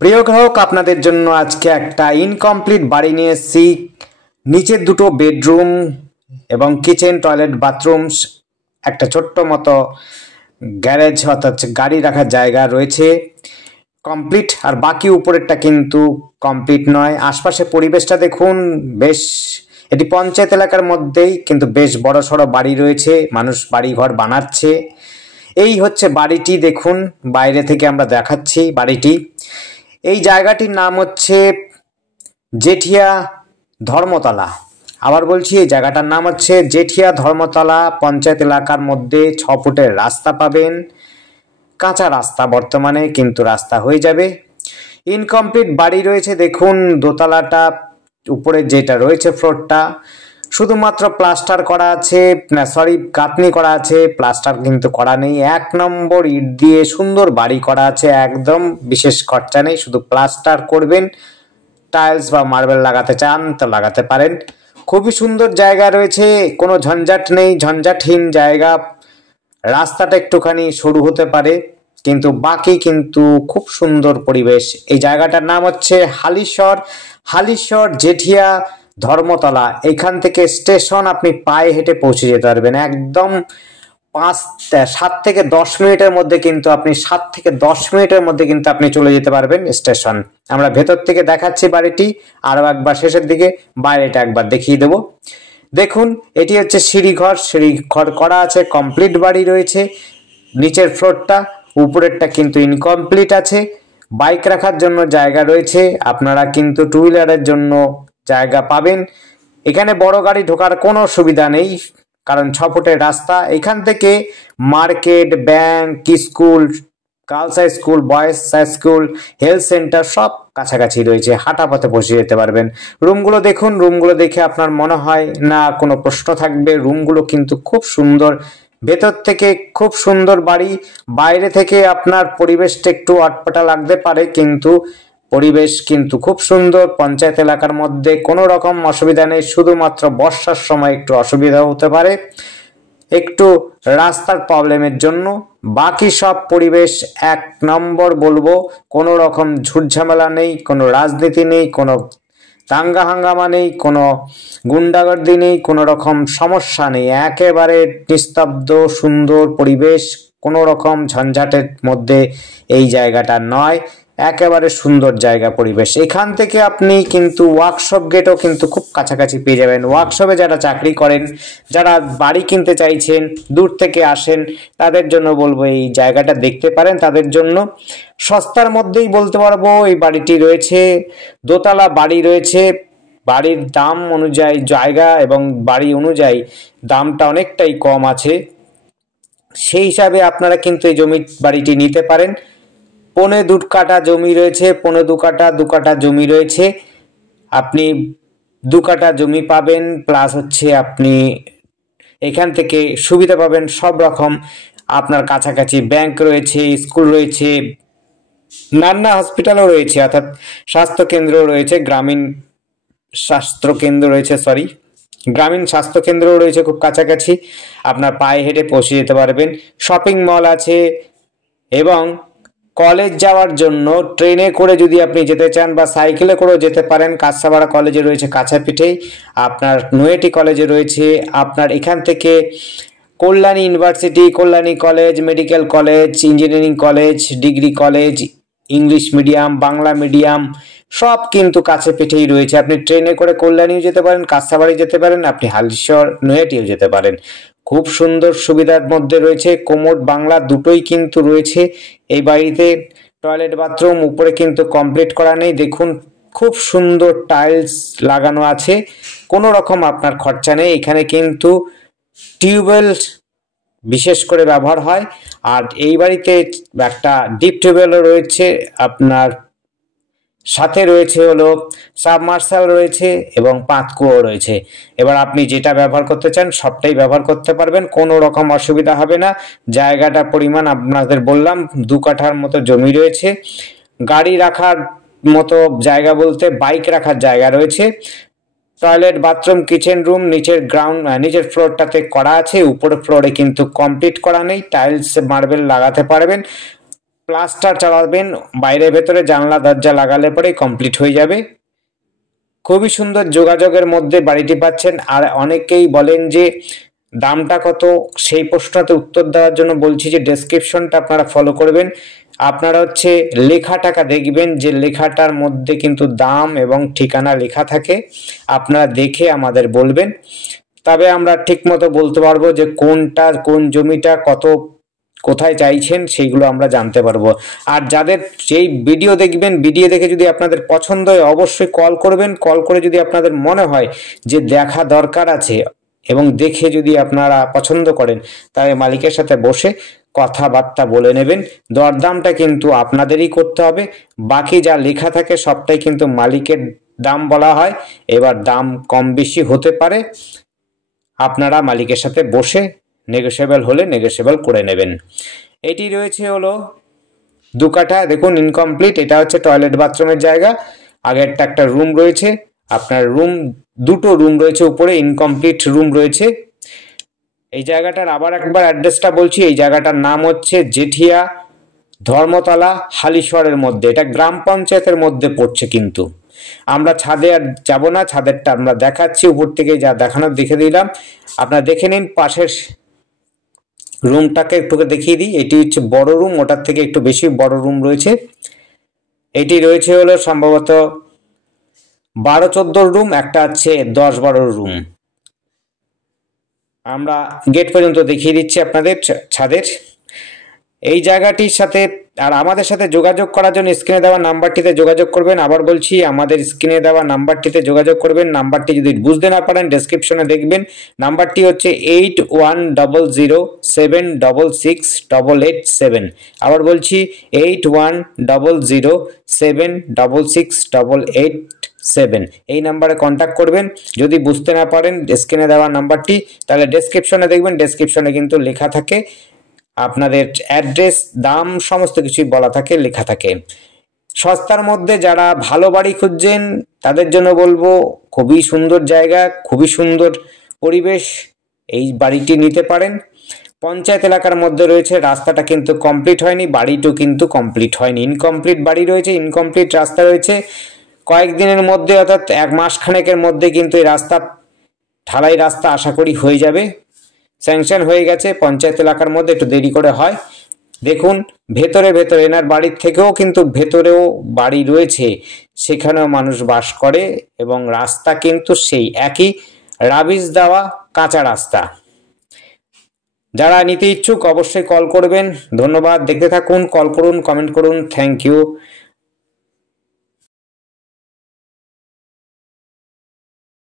প্রিয় গ্রাহক, আপনাদের জন্য আজকে একটা ইনকমপ্লিট বাড়ি নিয়ে এসেছি। নিচের দুটো বেডরুম এবং কিচেন, টয়লেট, বাথরুম, একটা ছোট্ট মতো গ্যারেজ অর্থাৎ গাড়ি রাখার জায়গা রয়েছে কমপ্লিট। আর বাকি উপরেরটা কিন্তু কমপ্লিট নয়। আশপাশে পরিবেশটা দেখুন, বেশ এটি পঞ্চায়েত এলাকার মধ্যেই, কিন্তু বেশ বড় সড়ো বাড়ি রয়েছে, মানুষ বাড়ি ঘর বানাচ্ছে। এই হচ্ছে বাড়িটি, দেখুন বাইরে থেকে আমরা দেখাচ্ছি বাড়িটি। এই জায়গাটির নাম হচ্ছে জেঠিয়া ধর্মতলা। আবার বলছি, এই জায়গাটার নাম হচ্ছে জেঠিয়া ধর্মতলা। পঞ্চায়েত এলাকার মধ্যে 6 ফুটের রাস্তা পাবেন, কাঁচা রাস্তা বর্তমানে, কিন্তু রাস্তা হয়ে যাবে। ইনকমপ্লিট বাড়ি রয়েছে, দেখুন দোতলাটা, উপরে যেটা রয়েছে ফ্লোরটা শুধুমাত্র প্লাস্টার করা আছে, গাঁথনি করা আছে, প্লাস্টার কিন্তু করা নেই। 1 নম্বর ইট দিয়ে সুন্দর বাড়ি করা আছে, একদম বিশেষ খরচা নেই, শুধু প্লাস্টার করবেন। টাইলস বা মার্বেল লাগাতে চান তো লাগাতে পারেন। খুবই সুন্দর জায়গা রয়েছে, কোনো ঝঞ্ঝাট নেই, ঝঞ্ঝাটহীন জায়গা। রাস্তাটা একটুখানি সরু হতে পারে, কিন্তু বাকি কিন্তু খুব সুন্দর পরিবেশ। এই জায়গাটার নাম হচ্ছে হালিশহর জেঠিয়া ধর্মতলা। এখান থেকে স্টেশন আপনি পায়ে হেঁটে পৌঁছে যেতে পারবেন একদম 7 থেকে 10 মিনিটের মধ্যে, কিন্তু আপনি 7 থেকে 10 মিনিটের মধ্যে কিন্তু আপনি চলে যেতে পারবেন স্টেশন। আমরা ভেতর থেকে দেখাচ্ছি বাড়িটি, আরো একবার শেষের দিকে বাইরেটা একবার দেখিয়ে দেবো। দেখুন, এটি হচ্ছে সিঁড়িঘর করা আছে, কমপ্লিট বাড়ি রয়েছে। নিচের ফ্লোরটা, উপরেরটা কিন্তু ইনকমপ্লিট আছে। বাইক রাখার জন্য জায়গা রয়েছে, আপনারা কিন্তু 2 হুইলারের জন্য জায়গা পাবেন। এখানে বড় গাড়ি ঢোকার কোনো সুবিধা নেই, কারণ 6 ফুটের রাস্তা। এখান থেকে market, bank, school, girls high school, boys high school, health centre সব কাছাকাছি রয়েছে, হাঁটা পথে পৌঁছে যেতে পারবেন। রুমগুলো দেখুন, রুমগুলো দেখে আপনার মনে হয় না কোনো প্রশ্ন থাকবে। রুমগুলো কিন্তু খুব সুন্দর, ভেতর থেকে খুব সুন্দর বাড়ি। বাইরে থেকে আপনার পরিবেশটা একটু আটপাটা লাগতে পারে, কিন্তু পরিবেশ কিন্তু খুব সুন্দর। পঞ্চায়েত এলাকার মধ্যে কোনো রকম অসুবিধা নেই, শুধুমাত্র বর্ষার সময় একটু অসুবিধা হতে পারে, একটু রাস্তার প্রবলেমের জন্য। বাকি সব পরিবেশ 1 নম্বর বলবো। কোনো রকম ঝুটঝামেলা নেই, কোনো রাজনীতি নেই, কোনো দাঙ্গা হাঙ্গামা নেই, কোনো গুন্ডাগর্দি নেই, কোনো রকম সমস্যা নেই। একেবারে নিস্তব্ধ সুন্দর পরিবেশ, কোনো রকম ঝঞ্ঝাটের মধ্যে এই জায়গাটা নয়। একেবারে সুন্দর জায়গা, পরিবেশ। এখান থেকে আপনি কিন্তু ওয়ার্কশপ গেটও কিন্তু খুব কাছাকাছি পেয়ে যাবেন। ওয়ার্কশপে যারা চাকরি করেন, যারা বাড়ি কিনতে চাইছেন, দূর থেকে আসেন, তাদের জন্য বলবো এই জায়গাটা দেখতে পারেন। তাদের জন্য সস্তার মধ্যেই বলতে পারবো এই বাড়িটি রয়েছে। দোতলা বাড়ি রয়েছে, বাড়ির দাম অনুযায়ী, জায়গা এবং বাড়ি অনুযায়ী দামটা অনেকটাই কম আছে। সেই হিসাবে আপনারা কিন্তু এই বাড়িটি নিতে পারেন। 2.25 কাঠা জমি রয়েছে, 2.25 কাঠা জমি রয়েছে। আপনি 2 কাঠা জমি পাবেন, প্লাস হচ্ছে আপনি এখান থেকে সুবিধা পাবেন সব রকম। আপনার কাছাকাছি ব্যাংক রয়েছে, স্কুল রয়েছে, নান্না হসপিটালও রয়েছে, অর্থাৎ স্বাস্থ্যকেন্দ্র রয়েছে, গ্রামীণ স্বাস্থ্যকেন্দ্র রয়েছে খুব কাছাকাছি। আপনার পায়ে হেঁটে পৌঁছে যেতে পারবেন। শপিং মল আছে, এবং কলেজ যাওয়ার জন্য ট্রেনে করে যদি আপনি যেতে চান বা সাইকেলে করেও যেতে পারেন। কাঁচাপাড়া কলেজে রয়েছে কাছাপিঠেই, আপনার নৈহাটি কলেজে রয়েছে। আপনার এখান থেকে Kalyani university, Kalyani college, medical college, engineering college, degree college, English medium, Bangla medium সব কিন্তু কাছে পিঠেই রয়েছে। আপনি ট্রেনে করে কল্যাণীও যেতে পারেন, কাঁচাবাড়ি যেতে পারেন, আপনি হালিশহর, নৈহাটিও যেতে পারেন। খুব সুন্দর সুবিধার মধ্যে রয়েছে, কোমোড বাংলা দুটোই কিন্তু রয়েছে এই বাড়িতে। টয়লেট বাথরুম উপরে কিন্তু কমপ্লিট করা নেই, দেখুন খুব সুন্দর টাইলস লাগানো আছে, কোনো রকম আপনার খরচা নেই। এখানে কিন্তু টিউবওয়েল বিশেষ করে ব্যবহার হয়। আর এই বাড়িতে একটা ডিপ টিউবওয়েলও রয়েছে, আপনার সাথে রয়েছে হলো সাবমার্সাল রয়েছে, এবং পাতকুয়ো রয়েছে। এবার আপনি যেটা ব্যবহার করতে চান সবটাই ব্যবহার করতে পারবেন, কোনো রকম অসুবিধা হবে না। জায়গাটার পরিমাণ আপনাদের বললাম, 2 কাঠার মতো জমি রয়েছে। গাড়ি রাখার মতো জায়গা বলতে বাইক রাখার জায়গা রয়েছে। টয়লেট, বাথরুম, কিচেন রুম নিচের ফ্লোরটাতে করা আছে, উপরের ফ্লোরে কিন্তু কমপ্লিট করা নেই। টাইলস, মার্বেল লাগাতে পারবেন। প্লাস্টার চালাবেন, বাইরে ভেতরে জানলা দরজা লাগালে পরে কমপ্লিট হয়ে যাবে। খুবই সুন্দর যোগাযোগের মধ্যে বাড়িটি পাচ্ছেন। আর অনেকেই বলেন যে দামটা কত, সেই প্রশ্নতে উত্তর দেওয়ার জন্য বলছি যে ডেসক্রিপশনটা আপনারা ফলো করবেন। আপনারা হচ্ছে লেখাটাকে দেখবেন যে লেখাটার মধ্যে কিন্তু দাম এবং ঠিকানা লেখা থাকে, আপনারা দেখে আমাদের বলবেন, তবে আমরা ঠিকমতো বলতে পারবো যে কোনটা কোন জমিটা কত কোথায় চাইছেন সেইগুলো আমরা জানতে পারবো। আর যাদের যেই ভিডিও দেখবেন, ভিডিও দেখে যদি আপনাদের পছন্দ হয় অবশ্যই কল করবেন। কল করে যদি আপনাদের মনে হয় যে দেখা দরকার আছে এবং দেখে যদি আপনারা পছন্দ করেন, তাহলে মালিকের সাথে বসে কথাবার্তা বলে নেবেন। দরদামটা কিন্তু আপনাদেরই করতে হবে, বাকি যা লেখা থাকে সবটাই কিন্তু মালিকের দাম বলা হয়। এবার দাম কম বেশি হতে পারে, আপনারা মালিকের সাথে বসে নেগোশিয়েবল হলে নেগোশিয়েবল করে নেবেন। এটি রয়েছে হলো 2 কাঠা, দেখুন ইনকমপ্লিট। এটা হচ্ছে টয়লেট বাথরুমের জায়গা, আগেরটা একটা রুম রয়েছে, আপনার রুম দুটো রুম রয়েছে, উপরে ইনকমপ্লিট রুম রয়েছে। এই জায়গাটার আবার একবার অ্যাড্রেসটা বলছি, এই জায়গাটার নাম হচ্ছে জেঠিয়া, ধর্মতলা, হালিশহরের মধ্যে। এটা গ্রাম পঞ্চায়েতের মধ্যে পড়ছে, কিন্তু আমরা ছাদে আর যাবো না, ছাদেরটা আমরা দেখাচ্ছি, উপর থেকে যা দেখানোর দেখে দিলাম, আপনারা দেখে নিন। পাশের রুমটাকে একটু দেখিয়ে দিই, এটি হচ্ছে বড় রুম, ওটার থেকে একটু বেশি বড় রুম রয়েছে। এটি রয়েছে হলো সম্ভবত 12-14 রুম, একটা আছে 10-12 রুম। আমরা গেট পর্যন্ত দেখিয়ে দিচ্ছি আপনাদের ছাদের। এই জায়গাটির সাথে আর আমাদের সাথে যোগাযোগ করার জন্য স্ক্রিনে দেওয়া নাম্বারটিতে যোগাযোগ করবেন। আবার বলছি, আমাদের স্ক্রিনে দেওয়া নাম্বারটিতে যোগাযোগ করবেন। নাম্বারটি যদি বুঝতে না পারেন ডেসক্রিপশনে দেখবেন। নাম্বারটি হচ্ছে 8100766887। আবার বলছি 8100766887। এই নাম্বারে কন্ট্যাক্ট করবেন। যদি বুঝতে না পারেন স্ক্রিনে দেওয়া নাম্বারটি, তাহলে ডেসক্রিপশনে দেখবেন, ডেসক্রিপশনে কিন্তু লেখা থাকে আপনাদের অ্যাড্রেস, দাম সমস্ত কিছুই বলা থাকে, লেখা থাকে। সস্তার মধ্যে যারা ভালো বাড়ি খুঁজছেন তাদের জন্য বলবো খুবই সুন্দর জায়গা, খুবই সুন্দর পরিবেশ, এই বাড়িটি নিতে পারেন। পঞ্চায়েত এলাকার মধ্যে রয়েছে, রাস্তাটা কিন্তু কমপ্লিট হয়নি, বাড়িটিও কিন্তু কমপ্লিট হয়নি, ইনকমপ্লিট বাড়ি রয়েছে, ইনকমপ্লিট রাস্তা রয়েছে। কয়েকদিনের মধ্যে অর্থাৎ 1 মাস খানেকের মধ্যে কিন্তু এই রাস্তা, ঢালাই রাস্তা আশা করি হয়ে যাবে, স্যাংশন হয়ে গেছে। পঞ্চায়েত এলাকার মধ্যে একটু দেরি করে হয়। দেখুন ভেতরে ভেতরে এনার বাড়ির থেকেও কিন্তু ভেতরেও বাড়ি রয়েছে, সেখানেও মানুষ বাস করে এবং রাস্তা কিন্তু সেই একই রাবিশ দেওয়া কাঁচা রাস্তা। যারা নিতে ইচ্ছুক অবশ্যই কল করবেন। ধন্যবাদ, দেখতে থাকুন, কল করুন, কমেন্ট করুন। Thank you.